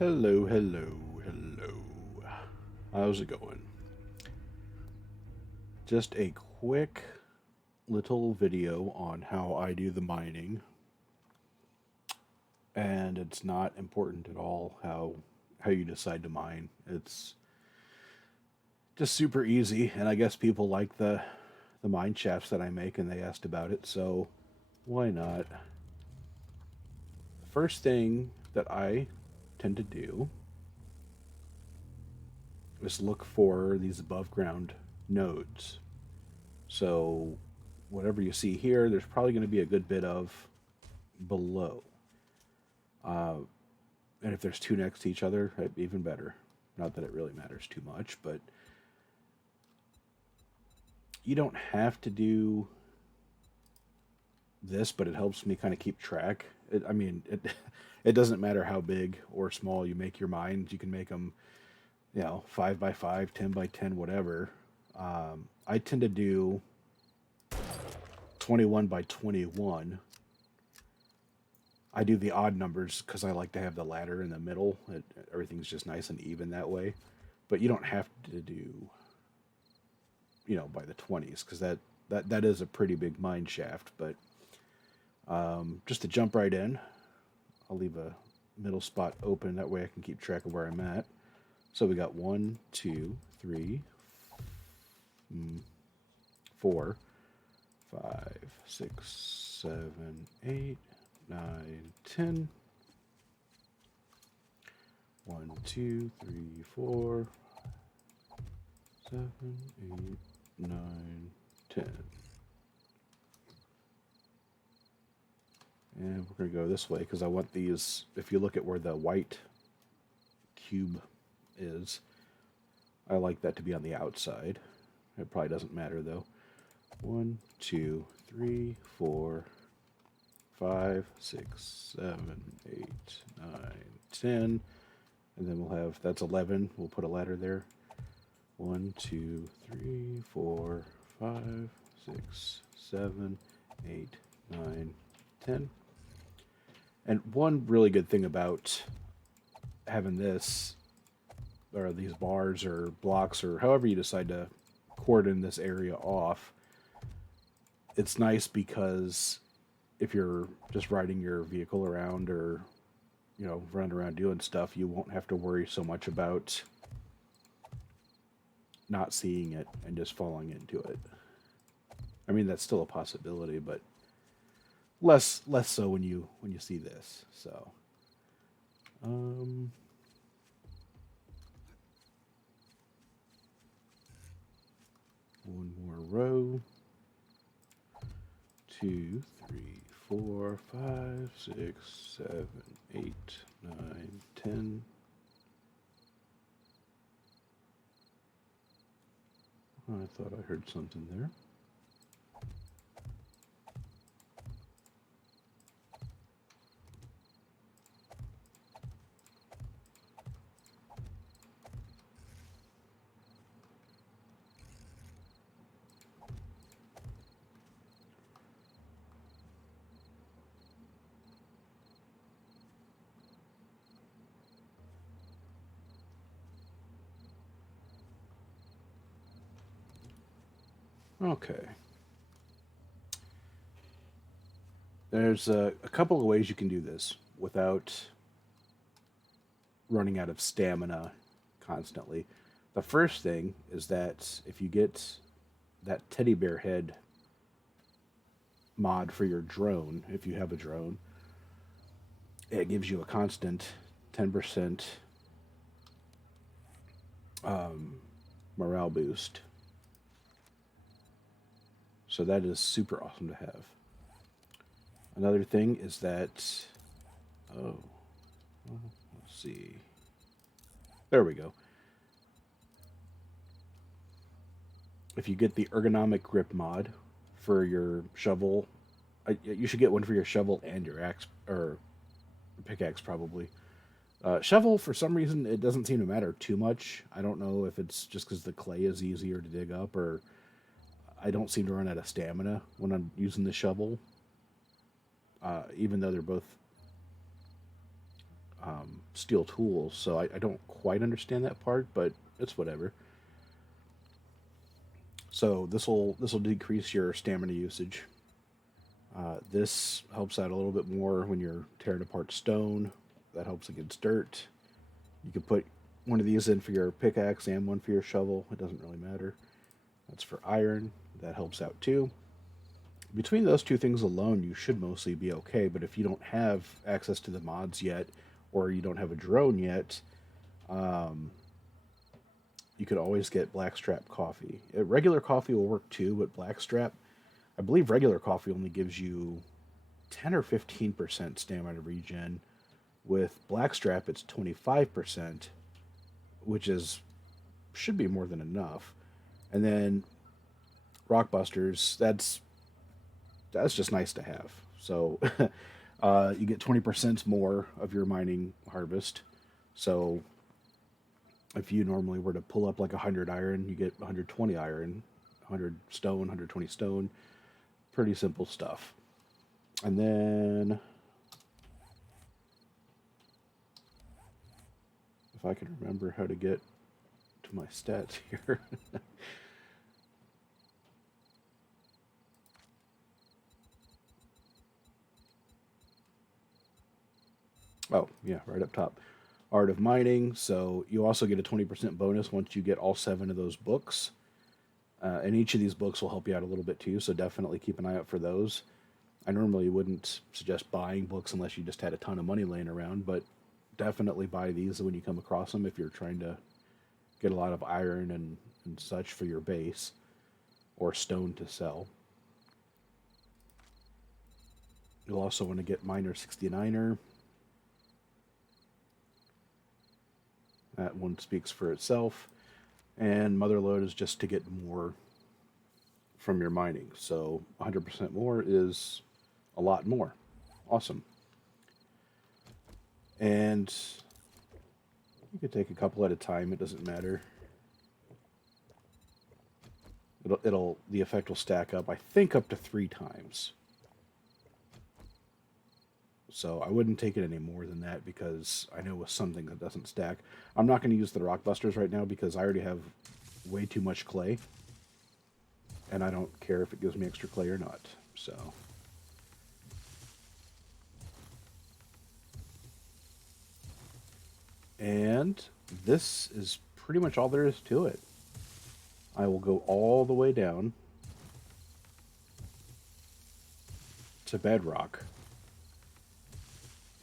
Hello, hello, hello. How's it going? Just a quick little video on how I do the mining, and it's not important at all how you decide to mine. It's just super easy, and I guess people like the mine shafts that I make, and they asked about it, so why not? The first thing that I tend to do is look for these above ground nodes. So whatever you see here, there's probably going to be a good bit of below. Uh, and if there's two next to each other, even better. Not that it really matters too much, but you don't have to do this, but it helps me kind of keep track. It it doesn't matter how big or small you make your mines. You can make them, 5 by 5, 10 by 10, whatever. I tend to do 21 by 21. I do the odd numbers because I like to have the ladder in the middle. Everything's just nice and even that way. But you don't have to do, by the 20s because that is a pretty big mine shaft. But just to jump right in, I'll leave a middle spot open. That way I can keep track of where I'm at. So we got 1, 2, 3, 4, 5, 6, 7, 8, 9, 10. 1, 2, 3, 4, 7, 8, 9, 10. And we're going to go this way because I want these. If you look at where the white cube is, I like that to be on the outside. It probably doesn't matter though. 1, 2, 3, 4, 5, 6, 7, 8, 9, 10. And then we'll have, that's 11. We'll put a ladder there. 1, 2, 3, 4, 5, 6, 7, 8, 9, 10. And one really good thing about having this, or these bars or blocks, or however you decide to cordon this area off, it's nice because if you're just riding your vehicle around or running around doing stuff, you won't have to worry so much about not seeing it and just falling into it. I mean, that's still a possibility, but less so when you see this. So, um, one more row. 2, 3, 4, 5, 6, 7, 8, 9, 10. I thought I heard something there. Okay. There's a couple of ways you can do this without running out of stamina constantly. The first thing is that if you get that teddy bear head mod for your drone, if you have a drone, it gives you a constant 10% morale boost. So that is super awesome to have. Another thing is that, oh, let's see. There we go. If you get the ergonomic grip mod for your shovel, you should get one for your shovel and your axe or pickaxe probably. Shovel, for some reason, it doesn't seem to matter too much. I don't know if it's just because the clay is easier to dig up, or I don't seem to run out of stamina when I'm using the shovel. Even though they're both steel tools, so I don't quite understand that part, but it's whatever. So this will decrease your stamina usage. This helps out a little bit more when you're tearing apart stone. That helps against dirt. You can put one of these in for your pickaxe and one for your shovel. It doesn't really matter. That's for iron. That helps out too. Between those two things alone, you should mostly be okay. But if you don't have access to the mods yet, or you don't have a drone yet, um, you could always get blackstrap coffee. Regular coffee will work too, but blackstrap, I believe regular coffee only gives you 10 or 15% stamina regen. With blackstrap, it's 25%, which is should be more than enough. And then rockbusters, that's just nice to have. So you get 20% more of your mining harvest. So if you normally were to pull up like 100 iron, you get 120 iron, 100 stone, 120 stone. Pretty simple stuff. And then, if I can remember how to get to my stats here. Oh, yeah, right up top. Art of Mining. So you also get a 20% bonus once you get all 7 of those books. And each of these books will help you out a little bit too, so definitely keep an eye out for those. I normally wouldn't suggest buying books unless you just had a ton of money laying around, but definitely buy these when you come across them if you're trying to get a lot of iron and such for your base or stone to sell. You'll also want to get Miner 69er. That one speaks for itself. And Motherlode is just to get more from your mining. So 100% more is a lot more. Awesome. And you could take a couple at a time. It doesn't matter. The effect will stack up, I think, up to 3 times. So I wouldn't take it any more than that because I know with something that doesn't stack. I'm not going to use the rock busters right now because I already have way too much clay. And I don't care if it gives me extra clay or not. So. And this is pretty much all there is to it. I will go all the way down to bedrock.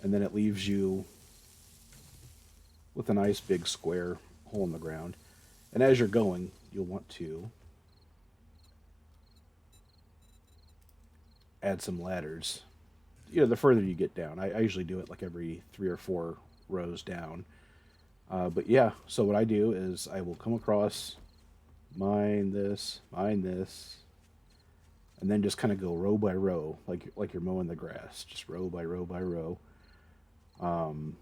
And then it leaves you with a nice big square hole in the ground. And as you're going, you'll want to add some ladders. You know, the further you get down. I usually do it like every 3 or 4 rows down. But yeah, so what I do is I will come across, mine this, and then just kind of go row by row, like you're mowing the grass, just row by row by row. And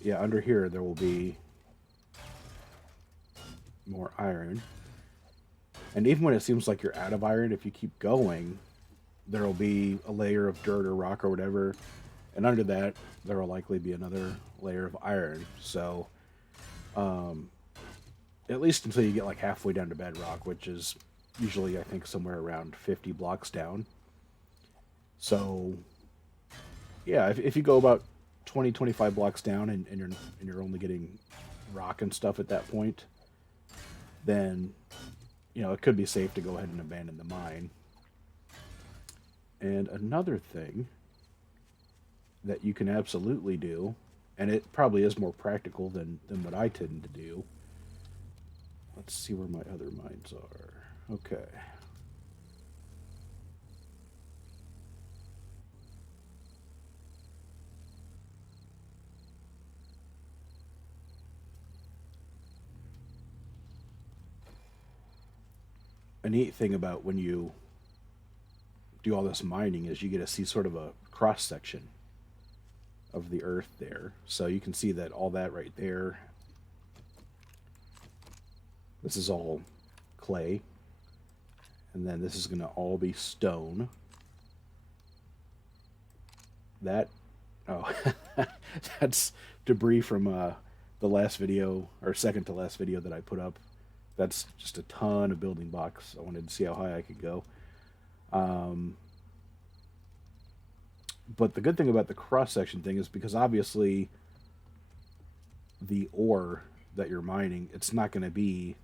yeah, under here there will be more iron. And even when it seems like you're out of iron, if you keep going, there will be a layer of dirt or rock or whatever. And under that, there will likely be another layer of iron. So, at least until you get like halfway down to bedrock, which is usually, I think, somewhere around 50 blocks down. So, yeah, if you go about 20, 25 blocks down and you're only getting rock and stuff at that point, then, you know, it could be safe to go ahead and abandon the mine. And another thing that you can absolutely do, and it probably is more practical than what I tend to do. Let's see where my other mines are. Okay. A neat thing about when you do all this mining is you get to see sort of a cross section of the earth there. So you can see that all that right there, this is all clay. And then this is going to all be stone. That Oh, that's debris from the last video, or second to last video that I put up. That's just a ton of building blocks. I wanted to see how high I could go. Um, but the good thing about the cross section thing is because obviously the ore that you're mining, it's not going to be,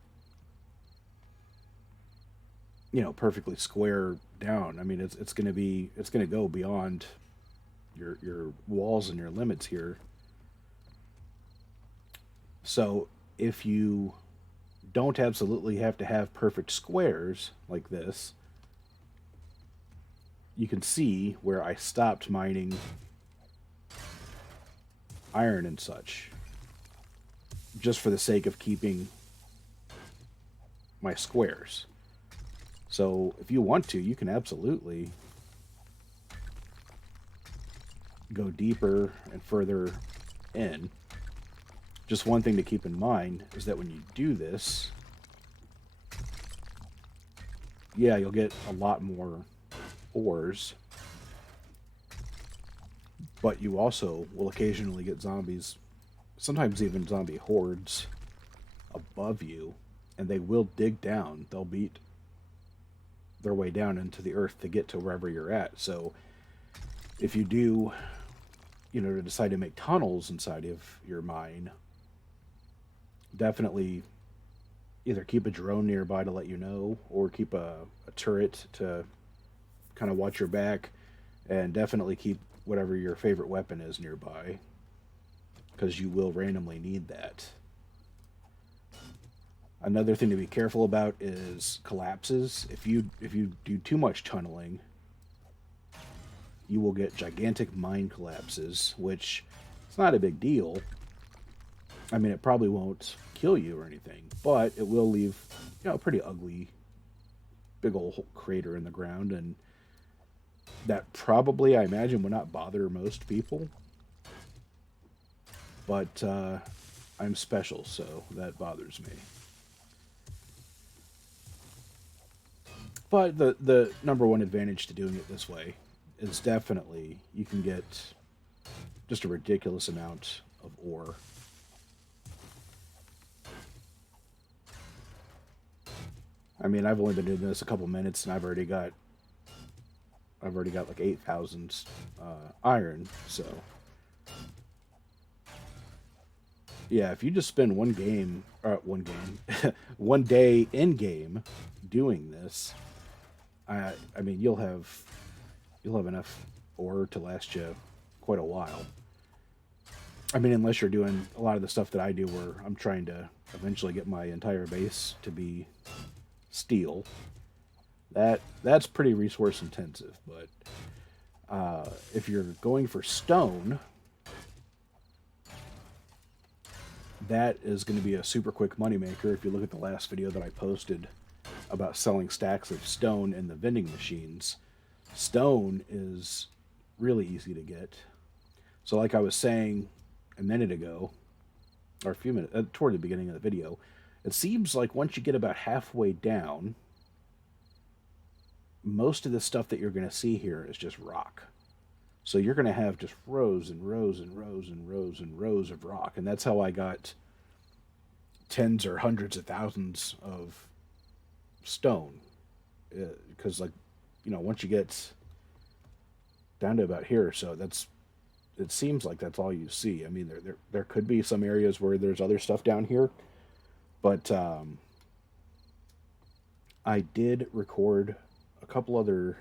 perfectly square down. I mean, it's going to be, it's going to go beyond your walls and your limits here. So if you don't absolutely have to have perfect squares like this, you can see where I stopped mining iron and such, just for the sake of keeping my squares. So if you want to, you can absolutely go deeper and further in. Just one thing to keep in mind is that when you do this, yeah, you'll get a lot more ores, but you also will occasionally get zombies, sometimes even zombie hordes above you, and they will dig down. They'll beat their way down into the earth to get to wherever you're at. So if you do, to decide to make tunnels inside of your mine, definitely either keep a drone nearby to let you know, or keep a turret to kind of watch your back, and definitely keep whatever your favorite weapon is nearby, because you will randomly need that. Another thing to be careful about is collapses. If you do too much tunneling, you will get gigantic mine collapses, which it's not a big deal. I mean, it probably won't kill you or anything, but it will leave, a pretty ugly, big old crater in the ground, and that probably, I imagine, would not bother most people. But I'm special, so that bothers me. But the number one advantage to doing it this way is definitely you can get just a ridiculous amount of ore. I mean, I've only been doing this a couple minutes, and I've already got like 8,000 iron. So yeah, if you just spend one day in game doing this, I mean, you'll have enough ore to last you quite a while. I mean, unless you're doing a lot of the stuff that I do, where I'm trying to eventually get my entire base to be steel. That's pretty resource intensive. But if you're going for stone, that is going to be a super quick moneymaker. If you look at the last video that I posted about selling stacks of stone in the vending machines, stone is really easy to get. So like I was saying a minute ago, or a few minutes, toward the beginning of the video, it seems like once you get about halfway down, most of the stuff that you're going to see here is just rock. So you're going to have just rows and rows and rows and rows and rows of rock. And that's how I got tens or hundreds of thousands of stone. Because, once you get down to about here, so it seems like that's all you see. I mean, there could be some areas where there's other stuff down here. But I did record a couple other,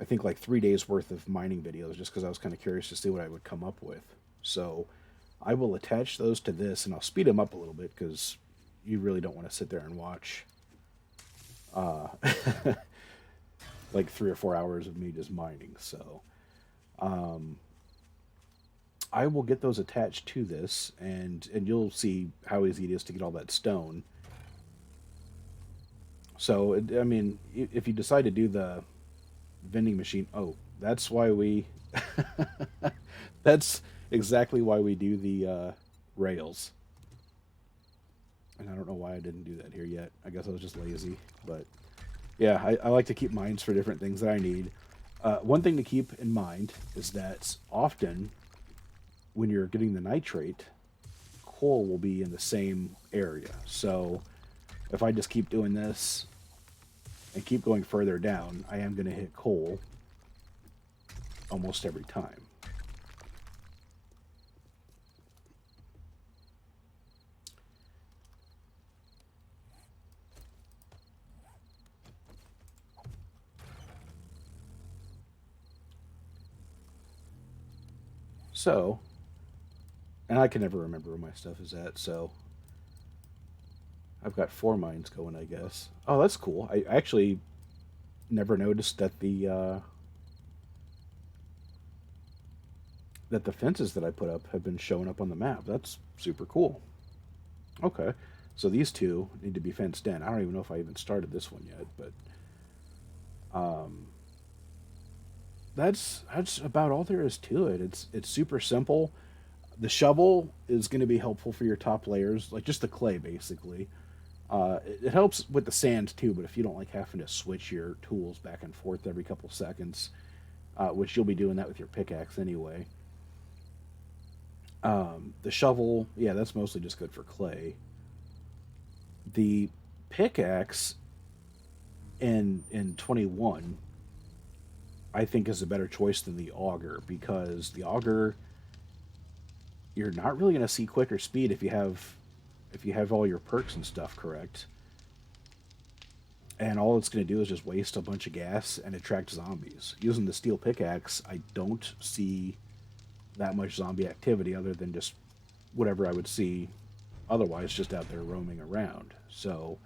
I think like 3 days worth of mining videos, just because I was kind of curious to see what I would come up with. So I will attach those to this, and I'll speed them up a little bit, because you really don't want to sit there and watch like 3 or 4 hours of me just mining. So I will get those attached to this, and you'll see how easy it is to get all that stone. So, I mean, if you decide to do the vending machine, oh, that's why we, that's exactly why we do the rails. And I don't know why I didn't do that here yet. I guess I was just lazy. But yeah, I like to keep mines for different things that I need. One thing to keep in mind is that often when you're getting the nitrate, coal will be in the same area. So if I just keep doing this and keep going further down, I am going to hit coal almost every time. So, and I can never remember where my stuff is at, so I've got 4 mines going, I guess. Oh, that's cool. I actually never noticed that the fences that I put up have been showing up on the map. That's super cool. Okay. So these two need to be fenced in. I don't even know if I even started this one yet, but um, that's about all there is to it. It's super simple. The shovel is going to be helpful for your top layers, like just the clay, basically. It helps with the sand too, but if you don't like having to switch your tools back and forth every couple seconds, which you'll be doing that with your pickaxe anyway. The shovel, yeah, that's mostly just good for clay. The pickaxe in 21, I think, is a better choice than the auger, because the auger, you're not really going to see quicker speed if you have all your perks and stuff correct. And all it's going to do is just waste a bunch of gas and attract zombies. Using the steel pickaxe, I don't see that much zombie activity other than just whatever I would see otherwise just out there roaming around. So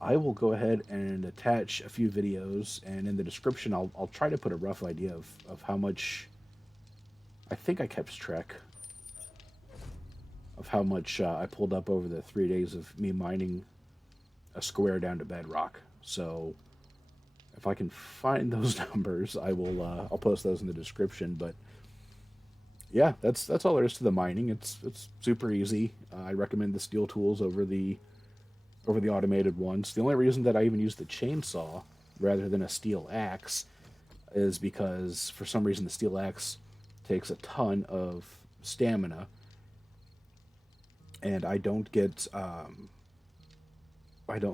I will go ahead and attach a few videos, and in the description I'll try to put a rough idea of how much. I think I kept track of how much I pulled up over the 3 days of me mining a square down to bedrock. So if I can find those numbers, I'll post those in the description. But yeah, that's all there is to the mining. It's super easy. I recommend the steel tools over the automated ones. The only reason that I even use the chainsaw rather than a steel axe is because for some reason the steel axe takes a ton of stamina, and I don't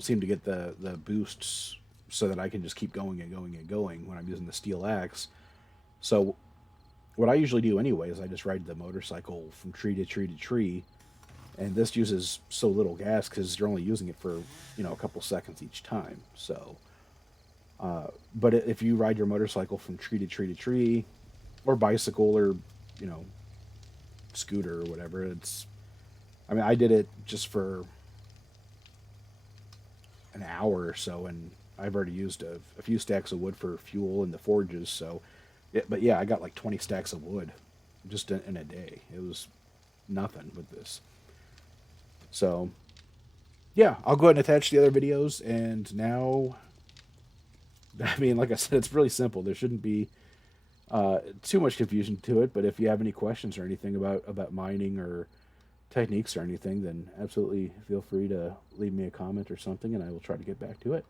seem to get the boosts so that I can just keep going and going and going when I'm using the steel axe. So what I usually do anyway is I just ride the motorcycle from tree to tree to tree, and this uses so little gas because you're only using it for a couple seconds each time. So, but if you ride your motorcycle from tree to tree to tree, or bicycle, or you know scooter or whatever, I mean, I did it just for an hour or so, and I've already used a few stacks of wood for fuel in the forges. So, but yeah, I got like 20 stacks of wood just in a day. It was nothing with this. So, yeah, I'll go ahead and attach the other videos. And now, I mean, like I said, it's really simple. There shouldn't be too much confusion to it. But if you have any questions or anything about mining or techniques or anything, then absolutely feel free to leave me a comment or something, and I will try to get back to it.